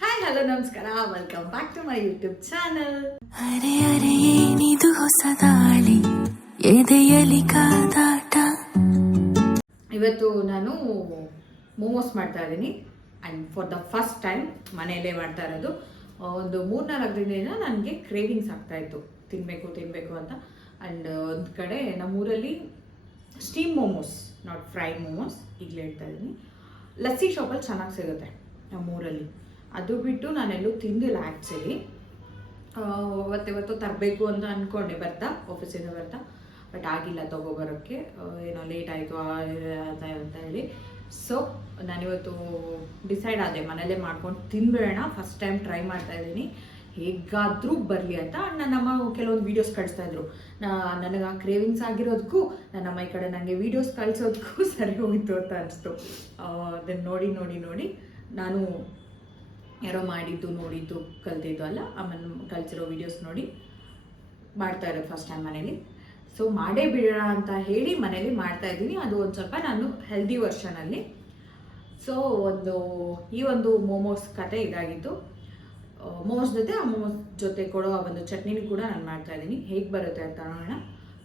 Hi hello ನಮಸ್ಕಾರ welcome back to my YouTube channel ಅರೆ ಅರೆ ಏನಿದು ಹೊಸ ದಾಳಿ? ಎದೆಯಲಿ ಕಾದಾಟ? ಇವತ್ತು ನಾನು ಮೋಮೋಸ್ ಮಾಡ್ತಾ ಇದ್ದೀನಿ. And for the first time ಮನೆಯಲ್ಲೇ ಮಾಡ್ತಾ ಇರೋದು. ಒಂದು ಮೂರ್ನಾಲ್ಕು ದಿನದಿಂದ ನನಗೆ ಕ್ರೇವಿಂಗ್ಸ್ ಆಗ್ತಾ ಇತ್ತು. ತಿನ್ನಬೇಕು ತಿನ್ನಬೇಕು ಅಂತ. ಆ್ಯಂಡ್ ಒಂದು ಕಡೆ ನಮ್ಮೂರಲ್ಲಿ steam momos not fry momos ಈಗಲೇ ಹೇಳ್ತಾ ಇದ್ದೀನಿ ಲಸ್ಸಿ ಶಾಪಲ್ಲಿ ಚೆನ್ನಾಗಿ ಸಿಗುತ್ತೆ ನಮ್ಮೂರಲ್ಲಿ. ಅದು ಬಿಟ್ಟು ನಾನೆಲ್ಲೂ ತಿಂದಿಲ್ಲ ಆ್ಯಕ್ಚುಲಿ ಅವತ್ತಿವತ್ತು ತರಬೇಕು ಅಂತ ಅಂದ್ಕೊಂಡೆ ಬರ್ತಾ? ಆಫೀಸಿಂದ ಬರ್ತಾ? ಬಟ್ ಆಗಿಲ್ಲ ತೊಗೊಬರೋಕ್ಕೆ ಏನೋ ಲೇಟ್ ಆಯಿತು ಅಂತ ಅಂತ ಹೇಳಿ. ಸೊ ನಾನಿವತ್ತು ಡಿಸೈಡ್ ಆದೆ ಮನೇಲೇ ಮಾಡ್ಕೊಂಡು ತಿನ್ಬೇಡ ಫಸ್ಟ್ ಟೈಮ್ ಟ್ರೈ ಮಾಡ್ತಾ ಇದ್ದೀನಿ ಹೇಗಾದರೂ ಬರಲಿ ಅಂತ ನನ್ನಮ್ಮ ಕೆಲವೊಂದು ವೀಡಿಯೋಸ್ ಕಳಿಸ್ತಾ ಇದ್ರು. ನನಗೆ ಆ ಕ್ರೇವಿಂಗ್ಸ್ ಆಗಿರೋದಕ್ಕೂ ನನ್ನಮ್ಮ ಈ ಕಡೆ ನನಗೆ ವೀಡಿಯೋಸ್ ಕಳಿಸೋದಕ್ಕೂ ಸರಿ ಹೋಗಿತ್ತು ಅಂತ ಅನಿಸ್ತು. ಅದನ್ನು ನೋಡಿ ನೋಡಿ ನೋಡಿ ನಾನು ಯಾರೋ ಮಾಡಿದ್ದು, ನೋಡಿದ್ದು ಕಲ್ತಿದ್ದು ಅಲ್ಲ ಆಮೇಲೆ ಕಲ್ಸಿರೋ ವೀಡಿಯೋಸ್ ನೋಡಿ ಮಾಡ್ತಾ ಇರೋದು ಫಸ್ಟ್ ಟೈಮ್ ಮನೇಲಿ. ಸೊ ಮಾಡೇ ಬಿಡೋಣ ಅಂತ ಹೇಳಿ ಮನೇಲಿ ಮಾಡ್ತಾ ಇದ್ದೀನಿ. ಅದು ಒಂದು ಸ್ವಲ್ಪ ನಾನು ಹೆಲ್ದಿ ವರ್ಷನಲ್ಲಿ ಸೊ ಒಂದು, ಈ ಒಂದು ಮೋಮೋಸ್ ಕತೆ ಇದಾಗಿತ್ತು. ಮೋಮೋಸ್ ಜೊತೆ, ಆ ಮೋಮೋಸ್ ಜೊತೆ ಕೊಡೋ ಒಂದು ಚಟ್ನಿನೂ ಕೂಡ ನಾನು ಮಾಡ್ತಾ ಇದ್ದೀನಿ. ಹೇಗೆ ಬರುತ್ತೆ ಅಂತ ನೋಡೋಣ.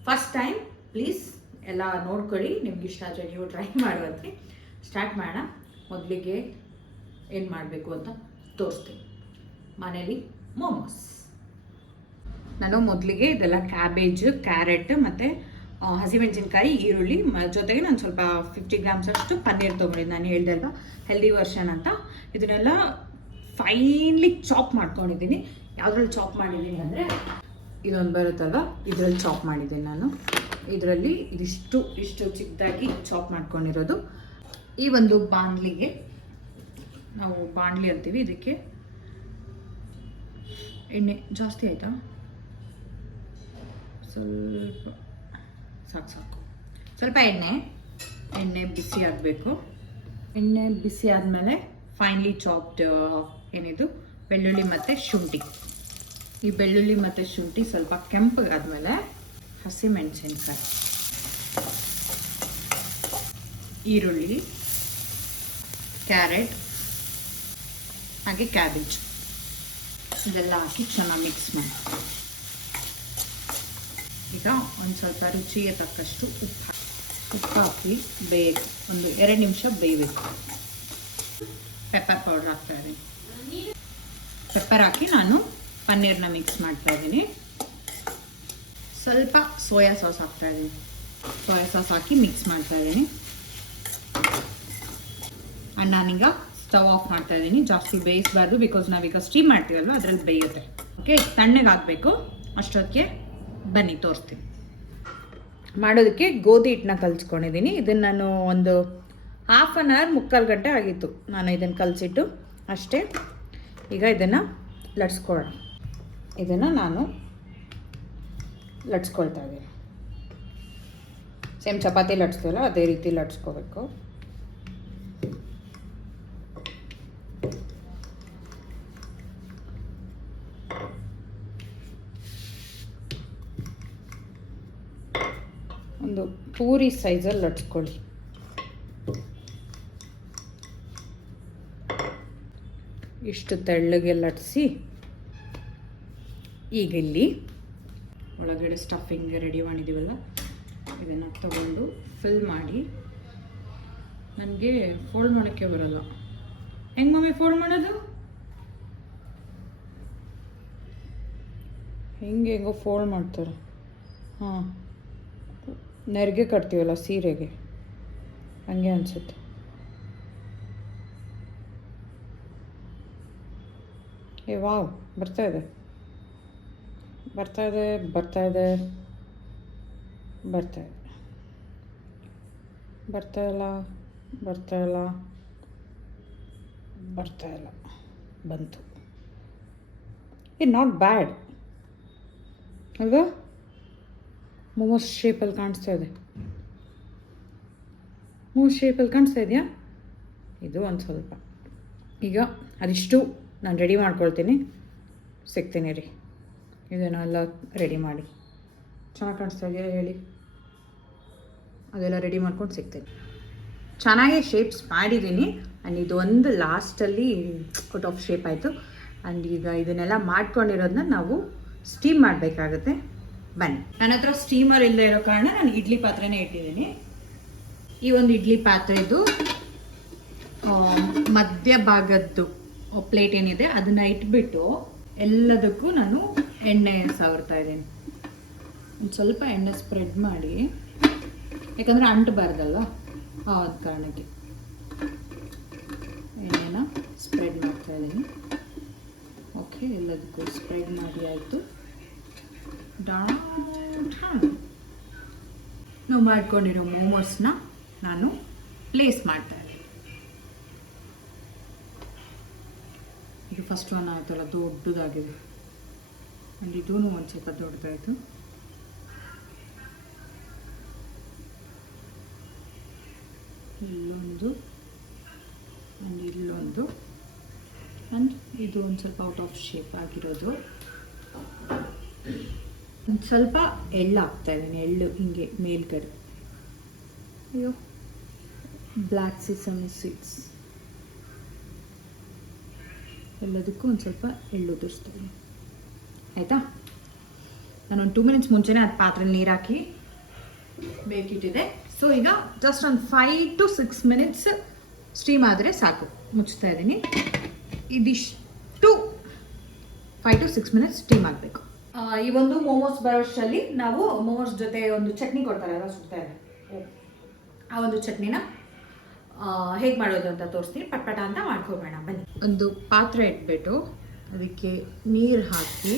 ಫಸ್ಟ್ ಟೈಮ್ ಪ್ಲೀಸ್ ಎಲ್ಲ ನೋಡ್ಕೊಳ್ಳಿ. ನಿಮ್ಗೆ ಇಷ್ಟ ಆದರೆ ನೀವು ಟ್ರೈ ಮಾಡುವಂತೆ. ಸ್ಟಾರ್ಟ್ ಮಾಡೋಣ. ಮೊದಲಿಗೆ ಏನು ಮಾಡಬೇಕು ಅಂತ ತೋರಿಸ್ತೀನಿ. ಮನೇಲಿ ಮೋಮೋಸ್. ನಾನು ಮೊದಲಿಗೆ ಇದೆಲ್ಲ ಕ್ಯಾಬೇಜ್ ಕ್ಯಾರೆಟ್ ಮತ್ತು ಹಸಿಮೆಣಸಿನ್ಕಾಯಿ, ಈರುಳ್ಳಿ ಜೊತೆಗೆ ನಾನು ಸ್ವಲ್ಪ ಫಿಫ್ಟಿ ಗ್ರಾಮ್ಸ್ ಅಷ್ಟು ಪನ್ನೀರ್ ತೊಗೊಂಡಿದ್ದು. ನಾನು ಹೇಳ್ದೆ ಅಲ್ವಾ? ಹೆಲ್ದಿ ವರ್ಷನ್ ಅಂತ. ಇದನ್ನೆಲ್ಲ ಫೈನ್ಲಿ ಚಾಪ್ ಮಾಡ್ಕೊಂಡಿದ್ದೀನಿ. ಯಾವುದ್ರಲ್ಲಿ ಚಾಪ್ ಮಾಡಿದ್ದೀನಿ ಅಂದರೆ ಇದೊಂದು ಬರುತ್ತಲ್ವ? ಇದರಲ್ಲಿ ಚಾಪ್ ಮಾಡಿದ್ದೀನಿ ನಾನು. ಇದರಲ್ಲಿ ಇದಿಷ್ಟು, ಇಷ್ಟು ಚಿಕ್ಕದಾಗಿ ಚಾಪ್ ಮಾಡ್ಕೊಂಡಿರೋದು. ಈ ಒಂದು ಬಾಣಲಿಗೆ ನಾವು ಬಾಣಲಿ ಅಂತೀವಿ ಇದಕ್ಕೆ. ಎಣ್ಣೆ ಜಾಸ್ತಿ ಆಯಿತಾ? ಸ್ವಲ್ಪ, ಸಾಕು ಸಾಕು. ಸ್ವಲ್ಪ ಎಣ್ಣೆ ಎಣ್ಣೆ ಬಿಸಿ ಆಗಬೇಕು. ಎಣ್ಣೆ ಬಿಸಿ ಆದಮೇಲೆ ಫೈನ್ಲಿ ಚಾಪ್ಡ್ ಏನಿದು? ಬೆಳ್ಳುಳ್ಳಿ ಮತ್ತು ಶುಂಠಿ. ಈ ಬೆಳ್ಳುಳ್ಳಿ ಮತ್ತು ಶುಂಠಿ ಸ್ವಲ್ಪ ಕೆಂಪಗಾದ್ಮೇಲೆ ಹಸಿಮೆಣಸಿನ್ಕಾಯಿ. ಈರುಳ್ಳಿ, ಕ್ಯಾರೆಟ್, ಹಾಗೆ ಕ್ಯಾಬೇಜ್. ಇದೆಲ್ಲ ಹಾಕಿ ಚೆನ್ನಾಗಿ ಮಿಕ್ಸ್ ಮಾಡಿ. ಈಗ ಒಂದು ಸ್ವಲ್ಪ ರುಚಿಗೆ ತಕ್ಕಷ್ಟು ಉಪ್ಪು ಹಾಕಿ ಉಪ್ಪು ಹಾಕಿ ಬೇಯಬೇಕು ಒಂದು ಎರಡು ನಿಮಿಷ ಬೇಯಬೇಕು. ಪೆಪ್ಪರ್ ಪೌಡ್ರ್ ಹಾಕ್ತಾ ಇದ್ದೀನಿ. ಪೆಪ್ಪರ್ ಹಾಕಿ ನಾನು ಪನ್ನೀರ್ನ ಮಿಕ್ಸ್ ಮಾಡ್ತಾ ಇದ್ದೀನಿ. ಸ್ವಲ್ಪ ಸೋಯಾ ಸಾಸ್ ಹಾಕ್ತಾ ಇದ್ದೀನಿ. ಸೋಯಾ ಸಾಸ್ ಹಾಕಿ ಮಿಕ್ಸ್ ಮಾಡ್ತಾ ಇದ್ದೀನಿ. ಆ್ಯಂಡ್ ನಾನೀಗ ಸ್ಟವ್ ಆಫ್ ಮಾಡ್ತಾ ಇದ್ದೀನಿ. ಜಾಸ್ತಿ ಬೇಯಿಸಬಾರ್ದು ಬಿಕಾಸ್ ನಾವೀಗ ಸ್ಟೀಮ್ ಮಾಡ್ತೀವಲ್ವ, ಅದರಲ್ಲಿ ಬೇಯುತ್ತೆ. ಓಕೆ ತಣ್ಣಗೆ ಹಾಕಬೇಕು ಅಷ್ಟೊತ್ತಿಗೆ ಬನ್ನಿ, ತೋರಿಸ್ತೀನಿ. ಮಾಡೋದಕ್ಕೆ ಗೋಧಿ ಹಿಟ್ಟನ್ನ ಕಲ್ಸ್ಕೊಂಡಿದ್ದೀನಿ. ಇದನ್ನು ನಾನು ಒಂದು ಹಾಫ್ ಆನ್ ಅವರ್ ಮುಕ್ಕಾಲು ಗಂಟೆ ಆಗಿತ್ತು. ನಾನು ಇದನ್ನು ಕಲಸಿಟ್ಟು, ಅಷ್ಟೇ. ಈಗ ಇದನ್ನು ಲಟ್ಸ್ಕೊಳ್ಳೋಣ ಇದನ್ನು ನಾನು ಲಟ್ಸ್ಕೊಳ್ತಾ ಇದ್ದೀನಿ. ಸೇಮ್ ಚಪಾತಿ ಲಟ್ಸ್ತೀವಲ್ಲ, ಅದೇ ರೀತಿ ಲಟ್ಸ್ಕೋಬೇಕು. ಒಂದು ಪೂರಿ ಸೈಜಲ್ಲಿ ಲಟ್ಸ್ಕೊಳ್ಳಿ. ಇಷ್ಟು ತೆಳ್ಳಗೆ ಲಟ್ಸಿ, ಈಗ ಇಲ್ಲಿ ಒಳಗಡೆ ಸ್ಟಫಿಂಗ್ ರೆಡಿ ಮಾಡಿದ್ದೀವಲ್ಲ ಇದನ್ನು ತಗೊಂಡು ಫಿಲ್ ಮಾಡಿ. ನನಗೆ ಫೋಲ್ಡ್ ಮಾಡೋಕ್ಕೆ ಬರಲ್ಲ. ಹೆಂಗೆ ಮಮ್ಮಿ ಫೋಲ್ಡ್ ಮಾಡೋದು? ಹೆಂಗೆ ಹೆಂಗೋ ಫೋಲ್ಡ್ ಮಾಡ್ತಾರೆ. ಹಾಂ. ನೆರಿಗೆ ಕಟ್ತೀವಲ್ಲ ಸೀರೆಗೆ. ಹಂಗೆ ಅನಿಸುತ್ತೆ. ಏ, ವಾವ್, ಬರ್ತಾ ಇದೆ. ಬರ್ತಾ ಇದೆ ಬರ್ತಾ ಇದೆ. ಬರ್ತಾ ಇದೆ. ಬರ್ತಾ ಇಲ್ಲ ಬರ್ತಾ ಇಲ್ಲ. ಬರ್ತಾ ಇಲ್ಲ. ಬಂತು. ಇಟ್ ನಾಟ್ ಬ್ಯಾಡ್ ಅಲ್ವಾ ಮೋಮೋಸ್ ಶೇಪಲ್ಲಿ ಕಾಣಿಸ್ತಾ ಇದೆ. ಮೋಮೋಸ್ ಶೇಪಲ್ಲಿ ಕಾಣಿಸ್ತಾ ಇದೆಯಾ? ಇದು ಒಂದು ಸ್ವಲ್ಪ. ಈಗ ಅದಿಷ್ಟು. ನಾನು ರೆಡಿ ಮಾಡ್ಕೊಳ್ತೀನಿ. ಸಿಗ್ತೀನಿ ರೀ ಇದನ್ನೆಲ್ಲ ರೆಡಿ ಮಾಡಿ. ಚೆನ್ನಾಗಿ ಕಾಣಿಸ್ತಾ ಇದೆಯಾ ಹೇಳಿ? ಅದೆಲ್ಲ ರೆಡಿ ಮಾಡ್ಕೊಂಡು ಸಿಗ್ತೀನಿ. ಚೆನ್ನಾಗೇ ಶೇಪ್ಸ್ ಮಾಡಿದ್ದೀನಿ. ಆ್ಯಂಡ್ ಇದೊಂದು ಲಾಸ್ಟಲ್ಲಿ ಕಟ್ ಆಫ್ ಶೇಪ್ ಆಯಿತು. ಆ್ಯಂಡ್ ಈಗ ಇದನ್ನೆಲ್ಲ ಮಾಡ್ಕೊಂಡಿರೋದನ್ನ ನಾವು ಸ್ಟೀಮ್ ಮಾಡಬೇಕಾಗುತ್ತೆ. ಬನ್ನಿ. ನನ್ನ ಹತ್ರ ಸ್ಟೀಮರ್ ಇಲ್ಲದೆ ಇರೋ ಕಾರಣ ನಾನು ಇಡ್ಲಿ ಪಾತ್ರೆನೇ ಇಟ್ಟಿದ್ದೀನಿ. ಈ ಒಂದು ಇಡ್ಲಿ ಪಾತ್ರೆ ಇದು ಆ, ಮಧ್ಯ ಭಾಗದ್ದು ಪ್ಲೇಟ್ ಏನಿದೆ ಅದನ್ನ ಇಟ್ಬಿಟ್ಟು ಎಲ್ಲದಕ್ಕೂ ನಾನು ಎಣ್ಣೆ ಸವರ್ತಾ ಇದ್ದೀನಿ. ಒಂದು ಸ್ವಲ್ಪ ಎಣ್ಣೆ ಸ್ಪ್ರೆಡ್ ಮಾಡಿ, ಯಾಕಂದರೆ ಅಂಟಬಾರ್ದಲ್ಲ ಆ ಕಾರಣಕ್ಕೆ ಎಣ್ಣೆನ ಸ್ಪ್ರೆಡ್ ಮಾಡ್ತಾ ಇದ್ದೀನಿ. ಓಕೆ ಎಲ್ಲದಕ್ಕೂ ಸ್ಪ್ರೆಡ್ ಮಾಡಿ ಆಯಿತು. ನಾವು ಮಾಡ್ಕೊಂಡಿರೋ ಮೋಮೋಸ್ನ ನಾನು ಪ್ಲೇಸ್ ಮಾಡ್ತಾ ಇದ್ದೀನಿ ಇದು ಫಸ್ಟ್ ಒನ್ ಆಯಿತಲ್ಲ, ದೊಡ್ಡದಾಗಿದೆ. ಆ್ಯಂಡ್ ಇದೂ ಒಂದು ಸ್ವಲ್ಪ ದೊಡ್ಡದಾಯಿತು. ಇಲ್ಲೊಂದು ಆ್ಯಂಡ್ ಇಲ್ಲೊಂದು ಆ್ಯಂಡ್ ಇದು ಒಂದು ಸ್ವಲ್ಪ ಔಟ್ ಆಫ್ ಶೇಪ್ ಆಗಿರೋದು. ಒಂದು ಸ್ವಲ್ಪ ಎಳ್ಳು ಹಾಕ್ತಾ ಇದ್ದೀನಿ, ಎಳ್ಳು ಹಿಂಗೆ ಮೇಲ್ಗಡೆ. ಅಯ್ಯೋ ಬ್ಲ್ಯಾಕ್ ಸಿಸಮ್ ಸೀಡ್ಸ್ ಎಲ್ಲದಕ್ಕೂ ಒಂದು ಸ್ವಲ್ಪ ಎಳ್ಳು ಉದುರಿಸ್ತೀನಿ. ಆಯಿತಾ? ನಾನೊಂದು ಟೂ ಮಿನಿಟ್ಸ್ ಮುಂಚೆನೇ ಅದು ಪಾತ್ರೆ ನೀರು ಹಾಕಿ ಬೇಕಿಟ್ಟಿದೆ. ಸೊ ಈಗ ಜಸ್ಟ್ ಒಂದು five to six minutes steam ಆದರೆ ಸಾಕು. ಮುಚ್ತಾ ಇದ್ದೀನಿ. ಇದಿಷ್ಟು five to six minutes steam ಆಗಬೇಕು. ಈ ಒಂದು ಮೋಮೋಸ್ ಬರೋಷ್ಟಲ್ಲಿ ನಾವು ಮೋಮೋಸ್ ಜೊತೆ ಒಂದು ಚಟ್ನಿ ಕೊಡ್ತಾರೆ ಕೊಡ್ತಾರಲ್ಲ ಇದೆ ಆ ಒಂದು ಚಟ್ನಿನ ಹೇಗೆ ಮಾಡೋದು ಅಂತ ತೋರಿಸ್ತೀನಿ. ಪಟ್ಪಟ ಅಂತ ಮಾಡ್ಕೊಬೇಡ, ಬನ್ನಿ. ಒಂದು ಪಾತ್ರೆ ಇಟ್ಬಿಟ್ಟು ಅದಕ್ಕೆ ನೀರು ಹಾಕಿ.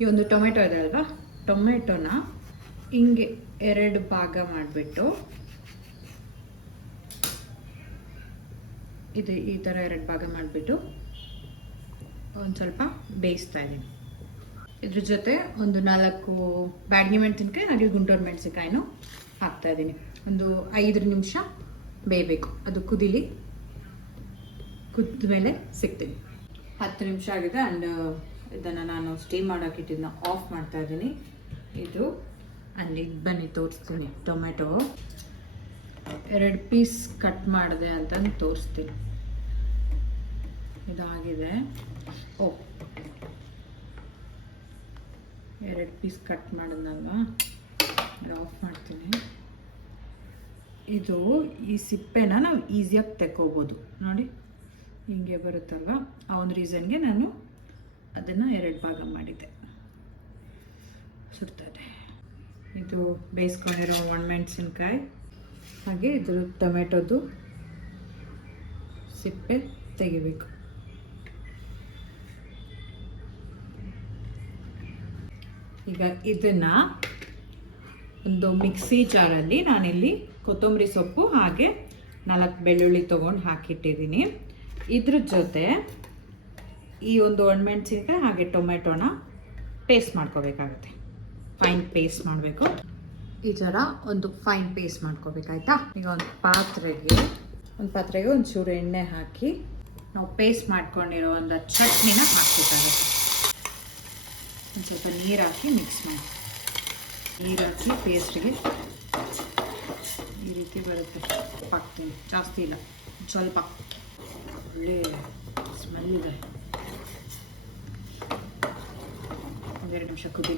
ಈ ಒಂದು ಟೊಮೆಟೊ ಇದೆ ಅಲ್ವಾ? ಟೊಮೆಟೊನ ಹಿಂಗೆ ಎರಡು ಭಾಗ ಮಾಡಿಬಿಟ್ಟು ಇದು ಈ ಥರ ಎರಡು ಭಾಗ ಮಾಡಿಬಿಟ್ಟು ಒಂದು ಸ್ವಲ್ಪ ಬೇಯಿಸ್ತಾ ಇದ್ದೀನಿ. ಇದ್ರ ಜೊತೆ ಒಂದು ನಾಲ್ಕು ಬ್ಯಾಡ್ಗೆ ಮೆಣಸಿನ್ಕಾಯಿ, ಹಾಗೆ ಗುಂಟೂರು ಮೆಣಸಿನ್ಕಾಯಿನೂ ಹಾಕ್ತಾ ಇದ್ದೀನಿ. ಒಂದು ಐದು ನಿಮಿಷ ಬೇಯಬೇಕು. ಅದು ಕುದಿಲಿ. ಕುದ್ದ ಮೇಲೆ ಸಿಗ್ತೀನಿ. ಹತ್ತು ನಿಮಿಷ ಆಗಿದೆ ಆ್ಯಂಡ್ ಇದನ್ನು ನಾನು ಸ್ಟೀಮ್ ಮಾಡೋಕೆ ಇಟ್ಟಿದ್ದನ್ನ ಆಫ್ ಮಾಡ್ತಾ ಇದ್ದೀನಿ. ಇದು. ಆ್ಯಂಡ್ ಇದು ಬನ್ನಿ, ತೋರಿಸ್ತೀನಿ ಟೊಮೆಟೊ ಎರಡು ಪೀಸ್ ಕಟ್ ಮಾಡಿದೆ ಅಂತಂದು ತೋರಿಸ್ತೀನಿ. ಇದಾಗಿದೆ. ಓ. ಎರಡು ಪೀಸ್ ಕಟ್ ಮಾಡಿದ್ನಲ್ವಾ? ಆಫ್ ಮಾಡ್ತೀನಿ. ಇದು ಈ ಸಿಪ್ಪೆನ ನಾವು ಈಸಿಯಾಗಿ ತೆಕ್ಕೋಬೋದು. ನೋಡಿ, ಹಿಂಗೆ ಬರುತ್ತಲ್ವ? ಆ ಒಂದು ರೀಸನ್ಗೆ ನಾನು ಅದನ್ನು ಎರಡು ಭಾಗ ಮಾಡಿದ್ದೆ. ಸುಡ್ತಾರೆ ಇದು ಬೇಯಿಸ್ಕೊಂಡಿರೋ ಒಣ ಮೆಣಸಿನ್ಕಾಯಿ ಹಾಗೆ ಇದ್ರ ಟೊಮೆಟೊದು ಸಿಪ್ಪೆ ತೆಗಿಬೇಕು. ಈಗ ಇದನ್ನ ಒಂದು ಮಿಕ್ಸಿ ಜಾರಲ್ಲಿ ನಾನಿಲ್ಲಿ ಕೊತ್ತಂಬರಿ ಸೊಪ್ಪು ಹಾಗೆ ನಾಲ್ಕು ಬೆಳ್ಳುಳ್ಳಿ ತೊಗೊಂಡು ಹಾಕಿಟ್ಟಿದ್ದೀನಿ. ಇದ್ರ ಜೊತೆ ಈ ಒಂದು ಒಣಮೆಣಸಿನಕಾಯಿ ಹಾಗೆ ಟೊಮೆಟೊನ ಪೇಸ್ಟ್ ಮಾಡ್ಕೋಬೇಕಾಗುತ್ತೆ. ಫೈನ್ ಪೇಸ್ಟ್ ಮಾಡಬೇಕು. ಈ ಥರ ಒಂದು ಫೈನ್ ಪೇಸ್ಟ್ ಮಾಡ್ಕೋಬೇಕಾಯ್ತಾ? ಈಗ ಒಂದು ಪಾತ್ರೆಗೆ ಒಂದು ಪಾತ್ರೆಗೆ ಒಂಚೂರು ಚೂರು ಎಣ್ಣೆ ಹಾಕಿ ನಾವು ಪೇಸ್ಟ್ ಮಾಡ್ಕೊಂಡಿರೋ ಒಂದು ಚಟ್ನಿನ ಹಾಕಬೇಕಾಗುತ್ತೆ. ಒಂದು ಸ್ವಲ್ಪ ನೀರು ಹಾಕಿ ಮಿಕ್ಸ್ ಮಾಡಿ ನೀರು ಹಾಕಿ ಪೇಸ್ಟ್ಗೆ ಈ ರೀತಿ ಬರುತ್ತೆ. ಹಾಕ್ತೀನಿ. ಜಾಸ್ತಿ ಇಲ್ಲ. ಸ್ವಲ್ಪ. ಒಳ್ಳೆ ಸ್ಮೆಲ್ ಇದೆ. ಒಂದೆರಡು ನಿಮಿಷ ಕುದಿ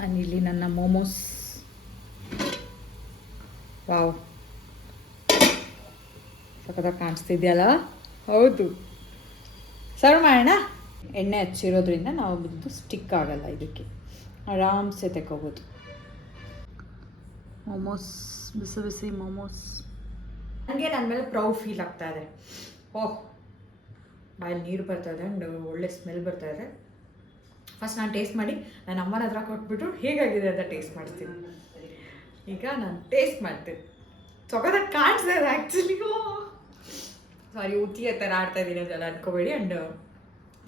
ಆ್ಯಂಡ್ ಇಲ್ಲಿ ನನ್ನ ಮೋಮೋಸ್ ವಾವ್ ಸಖತ್ತಾಗಿ ಕಾಣಿಸ್ತಿದ್ಯಲ್ಲ? ಹೌದು. ಸರ್ವ್ ಮಾಡೋಣ? ಎಣ್ಣೆ ಹಚ್ಚಿರೋದ್ರಿಂದ ನಾವು ಬಿದ್ದು ಸ್ಟಿಕ್ ಆಗಲ್ಲ ಇದಕ್ಕೆ. ಆರಾಮ್ಸೆ ತೆಕ್ಕೋಬೋದು ಮೊಮೋಸ್ ಬಿಸಿ ಬಿಸಿ ಮೊಮೋಸ್. ನನಗೆ ನನ್ನ ಮೇಲೆ ಪ್ರೌಡ್ ಫೀಲ್ ಆಗ್ತಾ ಇದೆ. ಓಹ್ ಬಾಯಲ್ಲಿ ನೀರು ಬರ್ತಾ ಇದೆ ಆ್ಯಂಡ್ ಒಳ್ಳೆ ಸ್ಮೆಲ್ ಬರ್ತಾ ಇದೆ. ಫಸ್ಟ್ ನಾನು ಟೇಸ್ಟ್ ಮಾಡಿ ನನ್ನ ಅಮ್ಮನ ಹತ್ರ ಕೊಟ್ಬಿಟ್ಟು ಹೇಗಾಗಿದೆ ಅಂತ ಟೇಸ್ಟ್ ಮಾಡ್ತೀನಿ. ಈಗ ನಾನು ಟೇಸ್ಟ್ ಮಾಡ್ತೀನಿ. ಸೊಗದಾಗಿ ಕಾಣಿಸ್ತಾ ಇದೆ ಆ್ಯಕ್ಚುಲಿ ಸಾರಿ ಉತ್ತಿ ಥರ ಆಡ್ತಾ ಇದ್ದೀನಿ ಅದೆಲ್ಲ ಅನ್ಕೋಬೇಡಿ. ಆ್ಯಂಡ್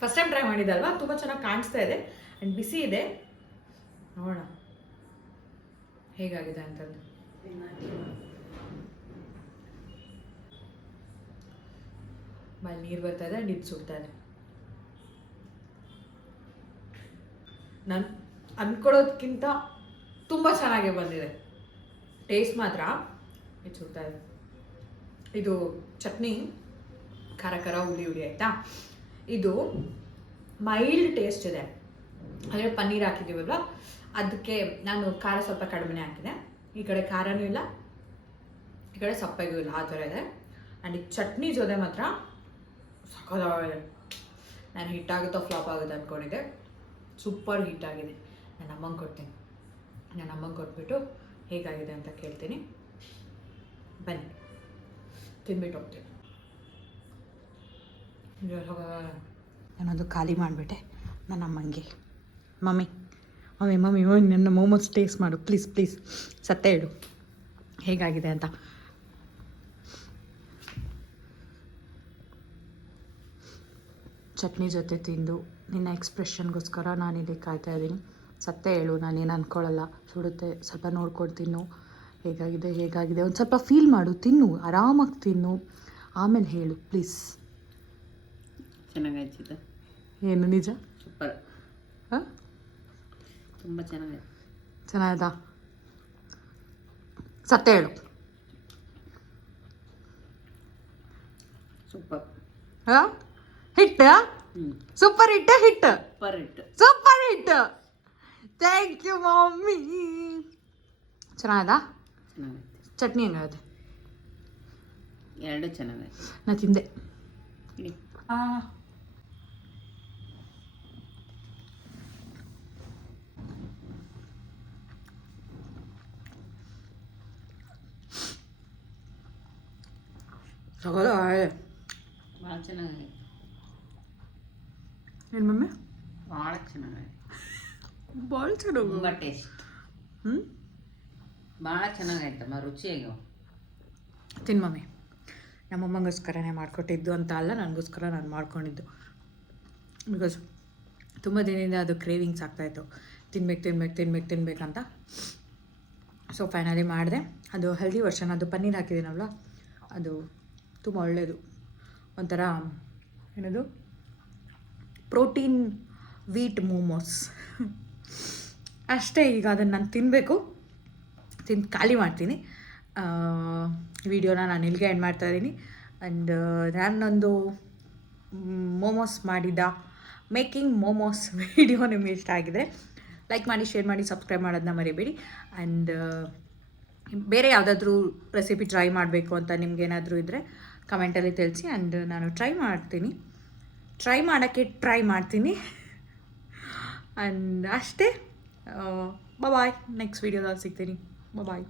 ಫಸ್ಟ್ ಟೈಮ್ ಟ್ರೈ ಮಾಡಿದ್ದಲ್ವಾ? ತುಂಬ ಚೆನ್ನಾಗಿ ಕಾಣಿಸ್ತಾ ಇದೆ. ಆ್ಯಂಡ್ ಬಿಸಿ ಇದೆ. ನೋಡೋಣ. ಹೇಗಾಗಿದೆ ಅಂತಂದು ಬಾಯಲ್ಲಿ ನೀರು ಬರ್ತಾ ಇದೆ ಇದು ಸುಡ್ತಾ ಇದೆ ನಾನು ಅನ್ಕೊಳೋದ್ಕಿಂತ ತುಂಬ ಚೆನ್ನಾಗಿ ಬಂದಿದೆ. ಟೇಸ್ಟ್ ಮಾತ್ರ ಇದು ಸುಡ್ತಾ ಇದೆ ಇದು ಚಟ್ನಿ, ಖಾರ ಖಾರ ಹುಳಿ ಹುಳಿ ಆಯಿತಾ? ಇದು ಮೈಲ್ಡ್ ಟೇಸ್ಟ್ ಇದೆ. ಅಂದರೆ ಪನ್ನೀರ್ ಹಾಕಿದ್ದೀವಲ್ವ? ಅದಕ್ಕೆ ನಾನು ಖಾರ ಸ್ವಲ್ಪ ಕಡಿಮೆ ಹಾಕಿದೆ. ಈ ಕಡೆ ಖಾರನೂ ಇಲ್ಲ, ಈ ಕಡೆ ಸಪ್ಪೆಗೂ ಇಲ್ಲ, ಆ ಥರ ಇದೆ. ಆ್ಯಂಡ್ ಈ ಚಟ್ನಿ ಜೊತೆ ಮಾತ್ರ ಸಖತ್ತಾಗಿದೆ. ನಾನು ಹಿಟ್ಟಾಗುತ್ತೋ ಫ್ಲಾಪ್ ಆಗುತ್ತೆ ಅಂದ್ಕೊಂಡಿದ್ದೆ ಸೂಪರ್ ಹಿಟ್ಟಾಗಿದೆ ಆಗಿದೆ. ನಾನು ಅಮ್ಮಂಗೆ ಕೊಡ್ತೀನಿ. ನಾನು ಅಮ್ಮಂಗೆ ಕೊಟ್ಬಿಟ್ಟು ಹೇಗಾಗಿದೆ ಅಂತ ಕೇಳ್ತೀನಿ. ಬನ್ನಿ, ತಿನ್ಬಿಟ್ಟು ಹೋಗ್ತೀನಿ. ನಾನೊಂದು ಖಾಲಿ ಮಾಡಿಬಿಟ್ಟೆ ನನ್ನ ಅಮ್ಮಂಗೆ. ಮಮ್ಮಿ ಮಮ್ಮಿ ಮಮ್ಮಿ ಮಮ್ಮಿ ನನ್ನ ಮೋಮೋಸ್ ಟೇಸ್ಟ್ ಮಾಡು. ಪ್ಲೀಸ್ ಪ್ಲೀಸ್ ಸತ್ತ ಹೇಳು. ಹೇಗಾಗಿದೆ ಅಂತ. ಚಟ್ನಿ ಜೊತೆ ತಿಂದು ನಿನ್ನ ಎಕ್ಸ್ಪ್ರೆಷನ್ಗೋಸ್ಕರ ನಾನಿಲ್ಲಿ ಕಾಯ್ತಾ ಇದ್ದೀನಿ. ಸತ್ತೇ ಹೇಳು ನಾನೇನು ಅಂದ್ಕೊಳ್ಳಲ್ಲ ಸುಡುತ್ತೆ ಸ್ವಲ್ಪ ನೋಡ್ಕೊಂಡು ತಿನ್ನು. ಹೇಗಾಗಿದೆ ಹೇಗಾಗಿದೆ? ಒಂದು ಸ್ವಲ್ಪ ಫೀಲ್ ಮಾಡು ತಿನ್ನು ಆರಾಮಾಗಿ ತಿನ್ನು. ಆಮೇಲೆ ಹೇಳು ಪ್ಲೀಸ್ ಚೆನ್ನಾಗಿ ಏನು ನಿಜ? ಸೂಪರ್. ಹಾಂ? ತುಂಬ ಚೆನ್ನಾಗಿದೆ. ಚೆನ್ನಾಗಿದಾ. ಸತ್ತ ಹೇಳು. ಸೂಪರ್. ಹಾಂ? ಹಿಟ್ಟ ಹ್ಞೂ super hit hit. Super hit super hit. Thank you mummy ಚೆನ್ನಾಗಿದಾ chutney ಹೆಂಗಾಗುತ್ತೆ ಎರಡು ಚೆನ್ನಾಗಿದೆ ನಾ ತಿಂದೆ. ಸಗದ ಭಾಳ ಚೆನ್ನಾಗಿದೆ. ಏನು ಮಮ್ಮಿ? ಭಾಳ ಚೆನ್ನಾಗಿದೆ. ಭಾಳ ಚೆನ್ನಾಗಿ ತುಂಬ ಟೇಸ್ಟ್ ಹ್ಞೂ ಭಾಳ ಚೆನ್ನಾಗೈತಮ್ಮ ರುಚಿಯಾಗ್ಯಾವ ತಿನ್ ಮಮ್ಮಿ. ನಮ್ಮಮ್ಮಂಗೋಸ್ಕರನೇ ಮಾಡಿಕೊಟ್ಟಿದ್ದು ಅಂತ ಅಲ್ಲ ನನಗೋಸ್ಕರ ನಾನು ಮಾಡ್ಕೊಂಡಿದ್ದು. ಬಿಕಾಸ್ ತುಂಬ ದಿನದಿಂದ ಅದು ಕ್ರೇವಿಂಗ್ಸ್ ಆಗ್ತಾಯಿತ್ತು ತಿನ್ಬೇಕು ತಿನ್ಬೇಕು ತಿನ್ಬೇಕು ತಿನ್ಬೇಕಂತ ಸೊ ಫೈನಲಿ ಮಾಡಿದೆ. ಅದು ಹೆಲ್ದಿ ವರ್ಷನ್ ಅದು ಪನ್ನೀರ್ ಹಾಕಿದ್ದೀನಲ್ವ? ಅದು ತುಂಬ ಒಳ್ಳೆಯದು ಒಂಥರ ಏನದು? Protein wheat momos. ಅಷ್ಟೇ ಈಗ ಅದನ್ನು ನಾನು ತಿನ್ನಬೇಕು ತಿಂದು ಖಾಲಿ ಮಾಡ್ತೀನಿ. ವಿಡಿಯೋನ ನಾನು ಇಲ್ಲಿಗೆ ಎಂಡ್ ಮಾಡ್ತಾ ಇದ್ದೀನಿ. ಆ್ಯಂಡ್ ನಾನೊಂದು ಮೋಮೋಸ್ ಮಾಡಿದ ಮೇಕಿಂಗ್ ಮೋಮೋಸ್ ವಿಡಿಯೋ ನಿಮಗೆ ಇಷ್ಟ ಆಗಿದೆ. ಲೈಕ್ ಮಾಡಿ ಶೇರ್ ಮಾಡಿ ಸಬ್ಸ್ಕ್ರೈಬ್ ಮಾಡೋದನ್ನ ಮರಿಬೇಡಿ. ಆ್ಯಂಡ್ ಬೇರೆ ಯಾವುದಾದ್ರೂ ರೆಸಿಪಿ ಟ್ರೈ ಮಾಡಬೇಕು ಅಂತ ನಿಮ್ಗೇನಾದರೂ ಇದ್ದರೆ ಕಮೆಂಟಲ್ಲಿ ತಿಳಿಸಿ ಆ್ಯಂಡ್ ನಾನು ಟ್ರೈ ಮಾಡ್ತೀನಿ. ಟ್ರೈ ಮಾಡೋಕ್ಕೆ ಟ್ರೈ ಮಾಡ್ತೀನಿ. ಆ್ಯಂಡ್ ಅಷ್ಟೇ. ಬಾಯ್ ನೆಕ್ಸ್ಟ್ ವೀಡಿಯೋದಲ್ಲಿ ಸಿಗ್ತೀನಿ. ಬಾಯ್